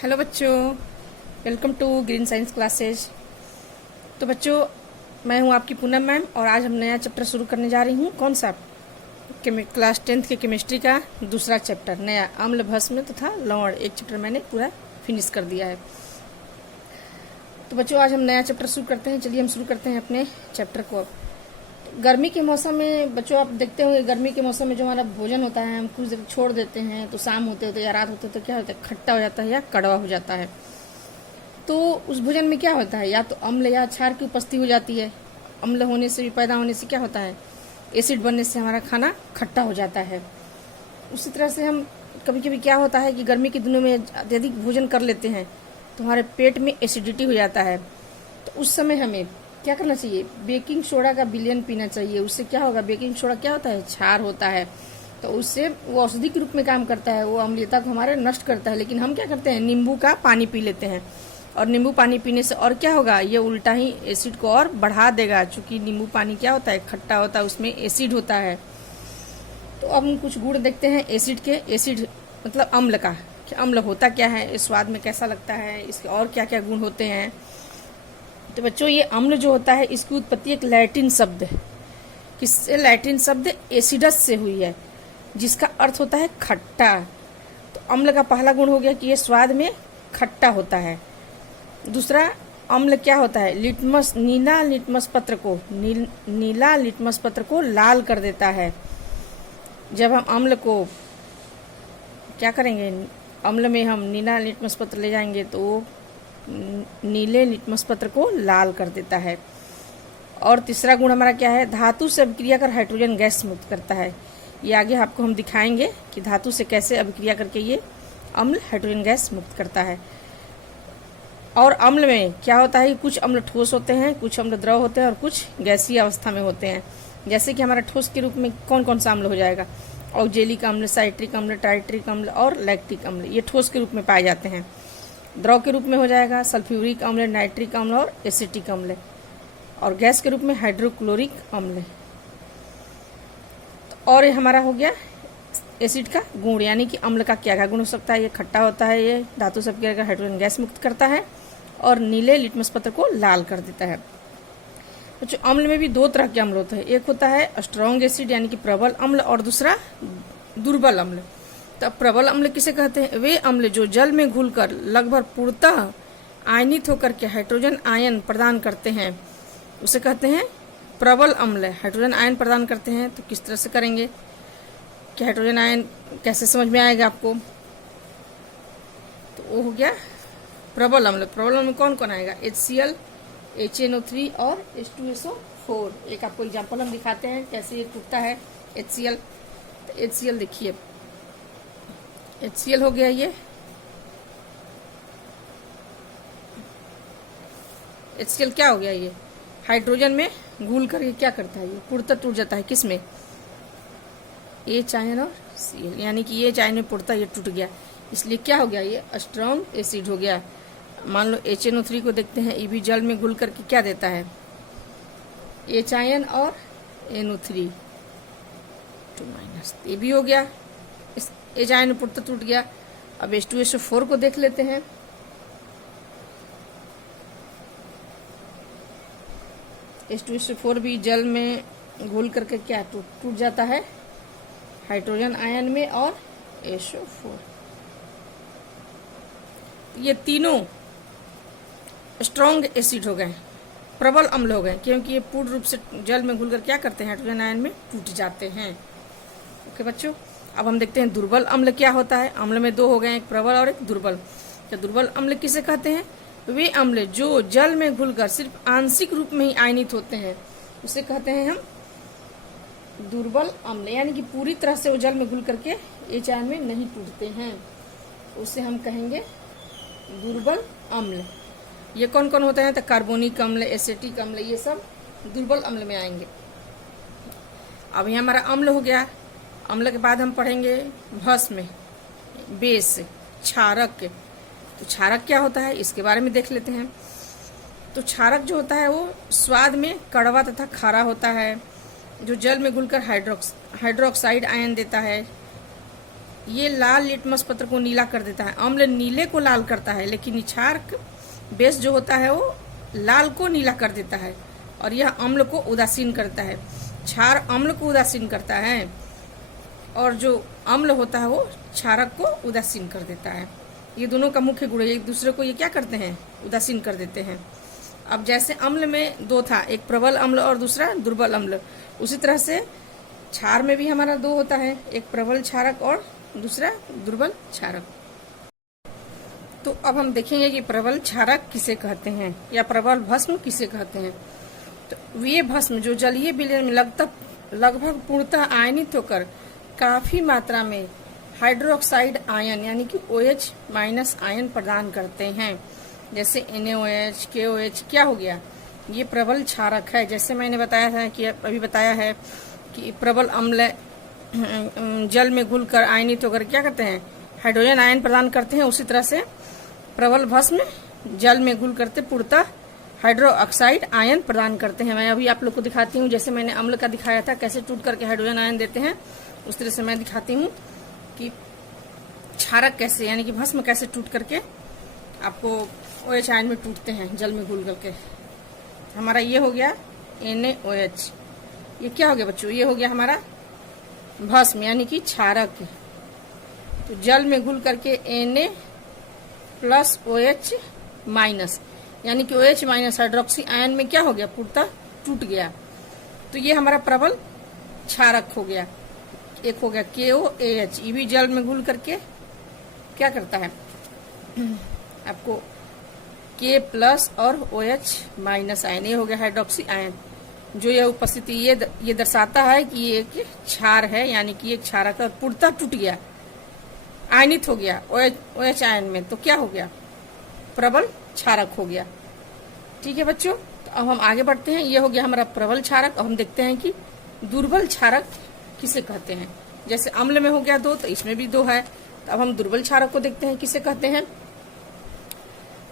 Hello बच्चों, welcome to green science classes. तो बच्चों, मैं हूं आपकी पूनम मैम और आज हम नया चैप्टर शुरू करने जा रही हूं। कौन सा? क्लास 10th के केमिस्ट्री का दूसरा चैप्टर, नया अम्ल भस्म तथा लवण। एक चैप्टर मैंने पूरा फिनिश कर दिया है। तो बच्चों, आज हम नया चैप्टर शुरू करते हैं। चलिए हम शुरू करते हैं अपने चैप्टर को। गर्मी के मौसम में बच्चों, आप देखते होंगे गर्मी के मौसम में जो हमारा भोजन होता है हम कुछ देर छोड़ देते हैं, तो शाम होते होते या रात होते होते क्या होता है, खट्टा हो जाता है या कड़वा हो जाता है। तो उस भोजन में क्या होता है, या तो अम्ल या क्षार की उपस्थिति हो जाती है। अम्ल होने से भी पैदा होने से क्या होता है, एसिड बनने से हमारा खाना खट्टा हो जाता है। उसी तरह से हम कभी कभी क्या होता है कि गर्मी के दिनों में अत्यधिक भोजन कर लेते हैं तो हमारे पेट में एसिडिटी हो जाता है। तो उस समय हमें क्या करना चाहिए, बेकिंग सोडा का विलयन पीना चाहिए। उससे क्या होगा, बेकिंग सोडा क्या होता है, क्षार होता है, तो उससे वो औषधि के रूप में काम करता है, वो अम्लीयता को हमारे नष्ट करता है। लेकिन हम क्या करते हैं, नींबू का पानी पी लेते हैं, और नींबू पानी पीने से और क्या होगा, ये उल्टा ही एसिड को और बढ़ा देगा। चूंकि नींबू पानी क्या होता है, खट्टा होता है, उसमें एसिड होता है। तो अब हम कुछ गुण देखते हैं एसिड के। एसिड मतलब अम्ल का, कि अम्ल होता क्या है, इस स्वाद में कैसा लगता है, इसके और क्या क्या गुण होते हैं। तो बच्चों, ये अम्ल जो होता है इसकी उत्पत्ति एक लैटिन शब्द है, किससे, लैटिन शब्द एसिडस से हुई है, जिसका अर्थ होता है खट्टा। तो अम्ल का पहला गुण हो गया कि ये स्वाद में खट्टा होता है। दूसरा, अम्ल क्या होता है, नीला लिटमस पत्र को लाल कर देता है। जब हम अम्ल को क्या करेंगे, अम्ल में हम नीला लिटमस पत्र ले जाएंगे तो नीले लिटमस पत्र को लाल कर देता है। और तीसरा गुण हमारा क्या है, धातु से अभिक्रिया कर हाइड्रोजन गैस मुक्त करता है। ये आगे आपको हम दिखाएंगे कि धातु से कैसे अभिक्रिया करके ये अम्ल हाइड्रोजन गैस मुक्त करता है। और अम्ल में क्या होता है, कुछ अम्ल ठोस होते हैं, कुछ अम्ल द्रव होते हैं और कुछ गैसीय अवस्था में होते हैं। जैसे कि हमारा ठोस के रूप में कौन कौन सा अम्ल हो जाएगा, ऑक्जेलिक अम्ल, साइट्रिक अम्ल, टाइट्रिक अम्ल और लैक्टिक अम्ल, ये ठोस के रूप में पाए जाते हैं। द्रव के रूप में हो जाएगा सल्फ्यूरिक अम्ल, नाइट्रिक अम्ल और एसिटिक अम्ल। और गैस के रूप में हाइड्रोक्लोरिक अम्ल। और ये हमारा हो गया एसिड का गुण, यानी कि अम्ल का क्या क्या गुण हो सकता है। ये खट्टा होता है, ये धातु से अभिक्रिया कर हाइड्रोजन गैस मुक्त करता है और नीले लिटमस पत्र को लाल कर देता है। तो अम्ल में भी दो तरह के अम्ल होते हैं, एक होता है स्ट्रॉन्ग एसिड यानी कि प्रबल अम्ल, और दूसरा दुर्बल अम्ल। तो प्रबल अम्ल किसे कहते हैं, वे अम्ल जो जल में घुलकर लगभग पूर्णतः आयनित होकर के हाइड्रोजन आयन प्रदान करते हैं, उसे कहते हैं प्रबल अम्ल। हाइड्रोजन आयन प्रदान करते हैं, तो किस तरह से करेंगे कि हाइड्रोजन आयन कैसे समझ में आएगा आपको। तो वो हो गया प्रबल अम्ल। प्रबल अम्ल में कौन कौन आएगा, HCl, HNO3 और H2SO4। एक आपको एग्जाम्पल हम दिखाते हैं कैसे ये टूटता है HCl। तो HCl देखिए, HCl हो गया ये, HCl क्या हो गया, ये हाइड्रोजन में घुल करके क्या करता है, ये पूर्णतः टूट जाता है। किसमें, H आयन और Cl, यानी कि ये आयन में पूर्णतः ये टूट गया, इसलिए क्या हो गया, ये स्ट्रॉन्ग एसिड हो गया। मान लो HNO3 को देखते हैं, ये भी जल में घुल करके क्या देता है, H आयन और NO3 2-, ये भी हो गया, इस H आयन पूर्णतः टूट गया। अब H2SO4 को देख लेते हैं। H2SO4 भी जल में घुल करके क्या टूट जाता है, हाइड्रोजन आयन में और SO4। ये तीनों स्ट्रॉन्ग एसिड हो गए, प्रबल अम्ल हो गए, क्योंकि ये पूर्ण रूप से जल में घुलकर क्या करते हैं, हाइड्रोजन आयन में टूट जाते हैं। ओके बच्चों, अब हम देखते हैं दुर्बल अम्ल क्या होता है। अम्ल में दो हो गए, एक प्रबल और एक दुर्बल। तो दुर्बल अम्ल किसे कहते हैं, वे अम्ल जो जल में घुलकर सिर्फ आंशिक रूप में ही आयनित होते हैं, उसे कहते हैं हम दुर्बल अम्ल, यानी कि पूरी तरह से वो जल में घुल करके H आयन में नहीं टूटते हैं, उसे हम कहेंगे दुर्बल अम्ल। ये कौन कौन होते हैं, तो कार्बोनिक अम्ल, एसिटिक अम्ल, ये सब दुर्बल अम्ल में आएंगे। अब ये हमारा अम्ल हो गया। अम्ल के बाद हम पढ़ेंगे भस्म, बेस, क्षारक। तो क्षारक क्या होता है, इसके बारे में देख लेते हैं। तो क्षारक जो होता है वो स्वाद में कड़वा तथा खारा होता है, जो जल में घुलकर हाइड्रोक्साइड आयन देता है। ये लाल लिटमस पत्र को नीला कर देता है। अम्ल नीले को लाल करता है, लेकिन क्षार बेस जो होता है वो लाल को नीला कर देता है, और यह अम्ल को उदासीन करता है। क्षार अम्ल को उदासीन करता है, और जो अम्ल होता है वो क्षारक को उदासीन कर देता है। ये दोनों का मुख्य गुण है, एक दूसरे को ये क्या करते हैं, उदासीन कर देते हैं। अब जैसे अम्ल में दो था, एक प्रबल अम्ल और दूसरा दुर्बल अम्ल, उसी तरह से क्षार में भी हमारा दो होता है, एक प्रबल क्षारक और दूसरा दुर्बल क्षारक। तो अब हम देखेंगे कि प्रबल क्षारक किसे कहते हैं या प्रबल भस्म किसे कहते हैं। तो ये भस्म जो जलीय विलयन में लगभग पूर्णतः आयनित होकर काफी मात्रा में हाइड्रोक्साइड आयन यानी कि OH माइनस आयन प्रदान करते हैं, जैसे NaOH, KOH। क्या हो गया, ये प्रबल क्षारक है। जैसे मैंने बताया था कि अभी बताया है कि प्रबल अम्ल जल में घुलकर आयनित होकर क्या करते हैं, हाइड्रोजन आयन प्रदान करते हैं। उसी तरह से प्रबल भस्म जल में घुल करते पूर्णतः हाइड्रोक्साइड आयन प्रदान करते हैं। मैं अभी आप लोग को दिखाती हूँ, जैसे मैंने अम्ल का दिखाया था कैसे टूट करके हाइड्रोजन आयन देते हैं, उस तरह से मैं दिखाती हूँ कि क्षारक कैसे यानी कि भस्म कैसे टूट करके आपको OH आयन में टूटते हैं जल में घुल करके। हमारा ये हो गया NaOH। ये क्या हो गया बच्चों, ये हो गया हमारा भस्म यानी कि क्षारक। तो जल में घुल करके Na प्लस OH माइनस यानी कि OH माइनस हाइड्रोक्सी आयन में क्या हो गया, पूर्णतः टूट गया। तो ये हमारा प्रबल क्षारक हो गया। एक हो गया KOAH, ये भी जल में घुल करके क्या करता है, आपको K प्लस और OH माइनस आयन, ये हो गया हाइड्रोक्सी आयन। जो यह उपस्थिति ये दर्शाता है कि ये एक क्षार है, यानी कि एक क्षारक पूर्णतः टूट गया, आयनित हो गया OH आयन में। तो क्या हो गया, प्रबल क्षारक हो गया। ठीक है बच्चों, तो अब हम आगे बढ़ते हैं। ये हो गया हमारा प्रबल क्षारक। अब हम देखते हैं कि दुर्बल क्षारक किसे कहते हैं। जैसे अम्ल में हो गया दो, तो इसमें भी दो है। तो अब हम दुर्बल क्षारक को देखते हैं किसे कहते हैं,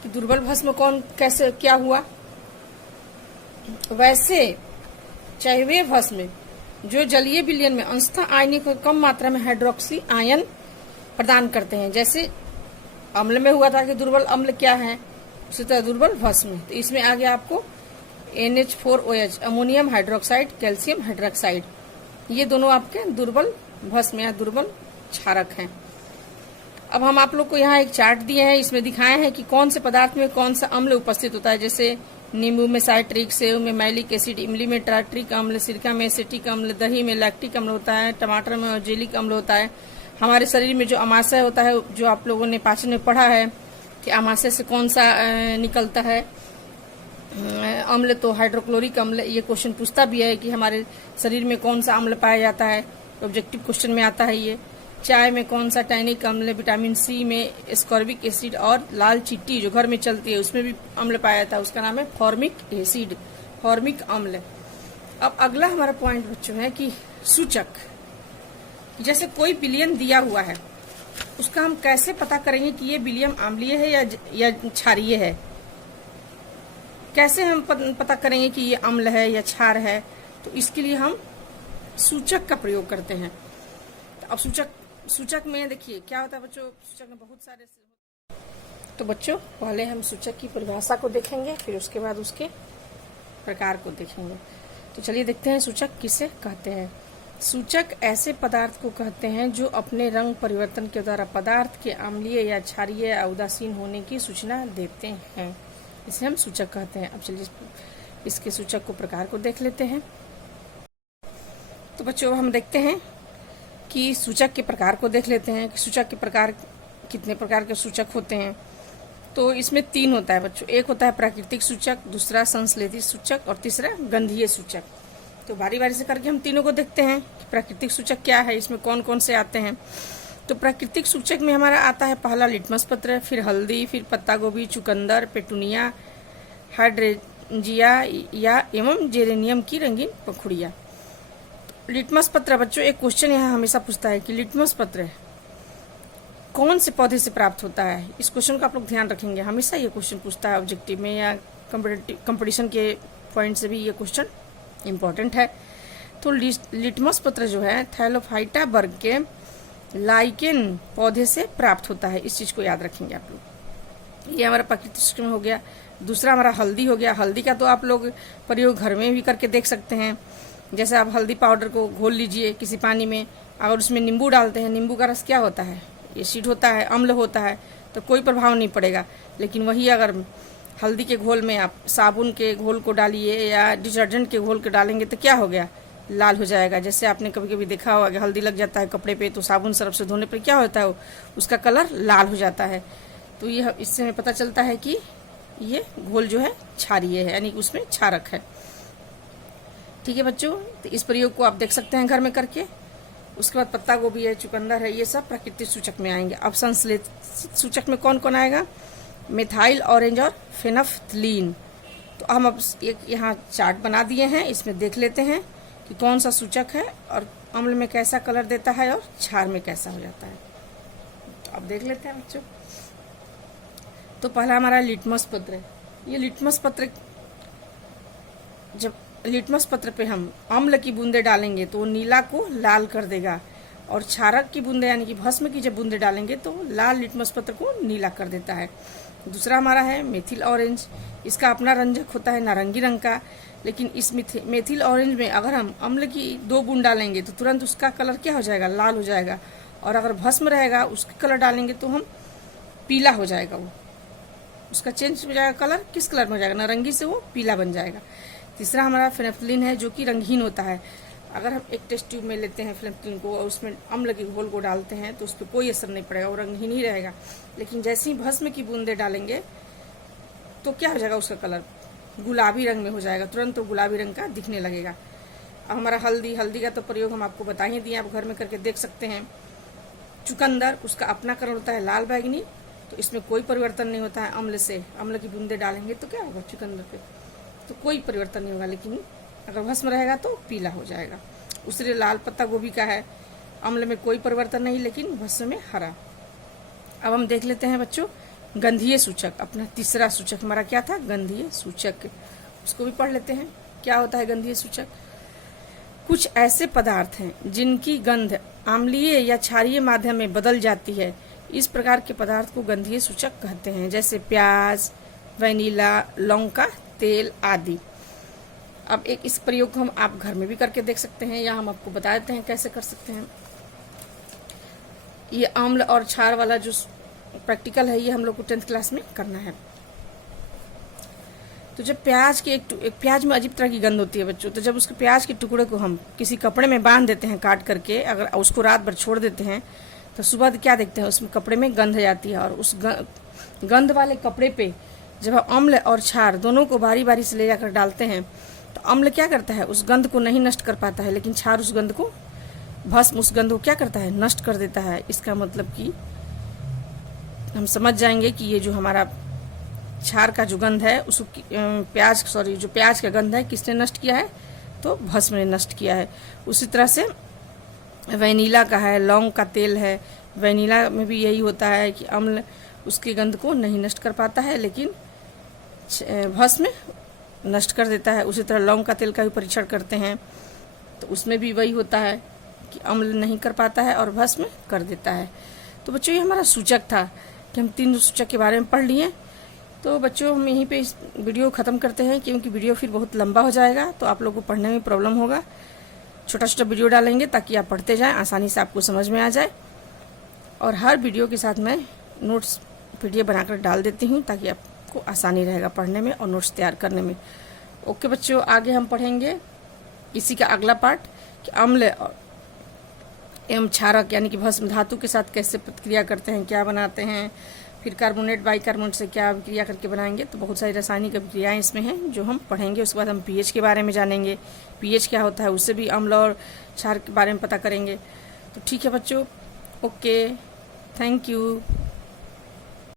कि दुर्बल भस्म कौन कैसे क्या हुआ। वैसे चयवे भस्म जो जलीय विलयन में अंशतः आयनिक और कम मात्रा में हाइड्रोक्सी आयन प्रदान करते हैं। जैसे अम्ल में हुआ था कि दुर्बल अम्ल क्या है, उसी तरह दुर्बल भस्म। तो इसमें आ गया आपको NH4OH, ammonium hydroxide, calcium hydroxide. ये दोनों आपके दुर्बल भस्म या दुर्बल क्षारक हैं। अब हम आप लोग को यहाँ एक चार्ट दिए हैं, इसमें दिखाए हैं कि कौन से पदार्थ में कौन सा अम्ल उपस्थित होता है। जैसे नींबू में साइट्रिक, सेव में मैलिक एसिड, इमली में टार्ट्रिक अम्ल, सिरका में एसिटिक अम्ल, दही में लैक्टिक अम्ल होता है, टमाटर में ऑर्जेलिक अम्ल होता है। हमारे शरीर में जो अमाशय होता है, जो आप लोगों ने पाचन में पढ़ा है कि अमाशय से कौन सा निकलता है अम्ल, तो हाइड्रोक्लोरिक अम्ल। ये क्वेश्चन पूछता भी है कि हमारे शरीर में कौन सा अम्ल पाया जाता है, ऑब्जेक्टिव क्वेश्चन में आता है ये। चाय में कौन सा टैनिक अम्ल, विटामिन सी में एस्कॉर्बिक एसिड, और लाल चिट्टी जो घर में चलती है उसमें भी अम्ल पाया जाता है, उसका नाम है फॉर्मिक एसिड, फॉर्मिक अम्ल। अब अगला हमारा पॉइंट बच्चों है कि सूचक। जैसे कोई विलयन दिया हुआ है, उसका हम कैसे पता करेंगे कि ये विलयन अम्लीय है या क्षारीय है। कैसे हम पता करेंगे कि ये अम्ल है या क्षार है, तो इसके लिए हम सूचक का प्रयोग करते हैं। तो अब सूचक में देखिए क्या होता है बच्चों, सूचक में बहुत सारे। तो बच्चों पहले हम सूचक की परिभाषा को देखेंगे, फिर उसके बाद उसके प्रकार को देखेंगे। तो चलिए देखते हैं सूचक किसे कहते हैं। सूचक ऐसे पदार्थ को कहते हैं जो अपने रंग परिवर्तन के द्वारा पदार्थ के अम्लीय या क्षारीय या उदासीन होने की सूचना देते हैं, इसे हम सूचक कहते हैं। अब चलिए इसके सूचक को प्रकार को देख लेते हैं। तो बच्चों हम देखते हैं कि सूचक के प्रकार को देख लेते हैं कि सूचक के प्रकार कितने प्रकार के सूचक होते हैं। तो इसमें तीन होता है बच्चों, एक होता है प्राकृतिक सूचक, दूसरा संश्लेषित सूचक और तीसरा गंधीय सूचक। तो बारी बारी से करके हम तीनों को देखते हैं कि प्राकृतिक सूचक क्या है, इसमें कौन कौन से आते हैं। तो प्राकृतिक सूचक में हमारा आता है पहला लिटमस पत्र, फिर हल्दी, फिर पत्ता गोभी, चुकंदर, पेटूनिया, हाइड्रेंजिया या एवं जेरेनियम की रंगीन पंखुड़ियाँ। लिटमस पत्र बच्चों एक क्वेश्चन यहाँ हमेशा पूछता है कि लिटमस पत्र कौन से पौधे से प्राप्त होता है। इस क्वेश्चन का आप लोग ध्यान रखेंगे, हमेशा ये क्वेश्चन पूछता है ऑब्जेक्टिव में या कंपटीशन के पॉइंट से भी ये क्वेश्चन इम्पोर्टेंट है। तो लिटमस पत्र जो है थैलोफाइटा वर्ग के लाइकेन पौधे से प्राप्त होता है। इस चीज़ को याद रखेंगे आप लोग। ये हमारा प्राकृतिक सूचक में हो गया। दूसरा हमारा हल्दी हो गया। हल्दी का तो आप लोग प्रयोग घर में भी करके देख सकते हैं। जैसे आप हल्दी पाउडर को घोल लीजिए किसी पानी में, अगर उसमें नींबू डालते हैं, नींबू का रस क्या होता है, एसिड होता है, अम्ल होता है, तो कोई प्रभाव नहीं पड़ेगा। लेकिन वही अगर हल्दी के घोल में आप साबुन के घोल को डालिए या डिटर्जेंट के घोल को डालेंगे तो क्या हो गया, लाल हो जाएगा। जैसे आपने कभी कभी देखा होगा कि हल्दी लग जाता है कपड़े पे, तो साबुन सरफ से धोने पर क्या होता है, उसका कलर लाल हो जाता है। तो ये इससे हमें पता चलता है कि ये घोल जो है क्षारीय है, यानी कि उसमें क्षारक है। ठीक है बच्चों, तो इस प्रयोग को आप देख सकते हैं घर में करके। उसके बाद पत्ता गोभी है, चुकंदर है, ये सब प्राकृतिक सूचक में आएंगे। अब संश्लेषित सूचक में कौन कौन आएगा, मिथाइल ऑरेंज और फेनफ्थलीन। तो हम अब एक यहाँ चार्ट बना दिए हैं, इसमें देख लेते हैं कि कौन सा सूचक है और अम्ल में कैसा कलर देता है और क्षार में कैसा हो जाता है। तो अब देख लेते हैं बच्चों। तो पहला हमारा लिटमस पत्र है। ये लिटमस पत्र, जब लिटमस पत्र पे हम अम्ल की बूंदे डालेंगे तो वो नीला को लाल कर देगा, और क्षारक की बूंदे यानी कि भस्म की जब बूंदे डालेंगे तो लाल लिटमस पत्र को नीला कर देता है। दूसरा हमारा है मेथिल ऑरेंज। इसका अपना रंजक होता है नारंगी रंग का, लेकिन इस मेथिल ऑरेंज में अगर हम अम्ल की 2 बूंद डालेंगे तो तुरंत उसका कलर क्या हो जाएगा, लाल हो जाएगा। और अगर भस्म रहेगा उसका कलर डालेंगे तो हम पीला हो जाएगा, वो उसका चेंज हो जाएगा कलर, किस कलर में हो जाएगा, नारंगी से वो पीला बन जाएगा। तीसरा हमारा फेनफ्थलीन है, जो कि रंगहीन होता है। अगर हम एक टेस्ट ट्यूब में लेते हैं फेनफ्थलीन को और उसमें अम्ल के घोल को डालते हैं तो उस पर कोई असर नहीं पड़ेगा, वो रंगहीन ही रहेगा। लेकिन जैसे ही भस्म की बूंदे डालेंगे तो क्या हो जाएगा, उसका कलर गुलाबी रंग में हो जाएगा, तुरंत तो गुलाबी रंग का दिखने लगेगा। अब हमारा हल्दी का तो प्रयोग हम आपको बता ही दिए, आप घर में करके देख सकते हैं। चुकंदर, उसका अपना कलर होता है लाल बैगनी, तो इसमें कोई परिवर्तन नहीं होता है अम्ल से। अम्ल की बूंदे डालेंगे तो क्या होगा चुकंदर पे, तो कोई परिवर्तन नहीं होगा, लेकिन अगर भस्म रहेगा तो पीला हो जाएगा। दूसरे लाल पत्ता गोभी का है, अम्ल में कोई परिवर्तन नहीं, लेकिन भस्म में हरा। अब हम देख लेते हैं बच्चों गंधीय सूचक। अपना तीसरा सूचक हमारा क्या था, गंधीय सूचक। उसको भी पढ़ लेते हैं, क्या होता है गंधीय सूचक। कुछ ऐसे पदार्थ हैं जिनकी गंध अम्लीय या क्षारीय माध्यम में बदल जाती है, इस प्रकार के पदार्थ को गंधीय सूचक कहते हैं। जैसे प्याज, वैनिला, लौंग का तेल आदि। अब एक इस प्रयोग को हम आप घर में भी करके देख सकते हैं, या हम आपको बता देते हैं कैसे कर सकते हैं। ये अम्ल और क्षार वाला जो प्रैक्टिकल है, ये हम लोग को 10th क्लास में करना है। तो जब प्याज के एक प्याज में अजीब तरह की गंध होती है बच्चों, तो जब उसके प्याज के टुकड़े को हम किसी कपड़े में बांध देते हैं काट करके, अगर उसको रात भर छोड़ देते हैं तो सुबह क्या देखते हैं, उसमें कपड़े में गंध जाती है। और उस गंध वाले कपड़े पे जब हम अम्ल और क्षार दोनों को बारी बारी से ले जाकर डालते हैं तो अम्ल क्या करता है, उस गंध को नहीं नष्ट कर पाता है, लेकिन क्षार उस गंध को भस्म उस गंध को क्या करता है, नष्ट कर देता है। इसका मतलब कि हम समझ जाएंगे कि ये जो हमारा क्षार का जो गंध है, उस जो प्याज का गंध है किसने नष्ट किया है, तो भस्म ने नष्ट किया है। उसी तरह से वैनिला का है, लौंग का तेल है, वैनिला में भी यही होता है कि अम्ल उसकी गंध को नहीं नष्ट कर पाता है, लेकिन भस्म नष्ट कर देता है। उसी तरह लौंग का तेल का भी परीक्षण करते हैं तो उसमें भी वही होता है कि अम्ल नहीं कर पाता है और भस्म कर देता है। तो बच्चों ये हमारा सूचक था कि हम 3 सूचक के बारे में पढ़ लिए। तो बच्चों हम यहीं पे इस वीडियो ख़त्म करते हैं, क्योंकि वीडियो फिर बहुत लंबा हो जाएगा तो आप लोगों को पढ़ने में प्रॉब्लम होगा। छोटा छोटा वीडियो डालेंगे ताकि आप पढ़ते जाएं, आसानी से आपको समझ में आ जाए। और हर वीडियो के साथ मैं नोट्स PDF बनाकर डाल देती हूँ ताकि आपको आसानी रहेगा पढ़ने में और नोट्स तैयार करने में। ओके बच्चों, आगे हम पढ़ेंगे इसी का अगला पार्ट कि अम्ल एवं क्षारक यानी कि भस्म धातु के साथ कैसे प्रतिक्रिया करते हैं, क्या बनाते हैं, फिर कार्बोनेट बाइकार्बोनेट से क्या क्रिया करके बनाएंगे। तो बहुत सारी रासायनिक अभिक्रियाएँ इसमें हैं जो हम पढ़ेंगे। उसके बाद हम pH के बारे में जानेंगे, pH क्या होता है, उससे भी अम्ल और क्षार के बारे में पता करेंगे। तो ठीक है बच्चों, ओके, थैंक यू।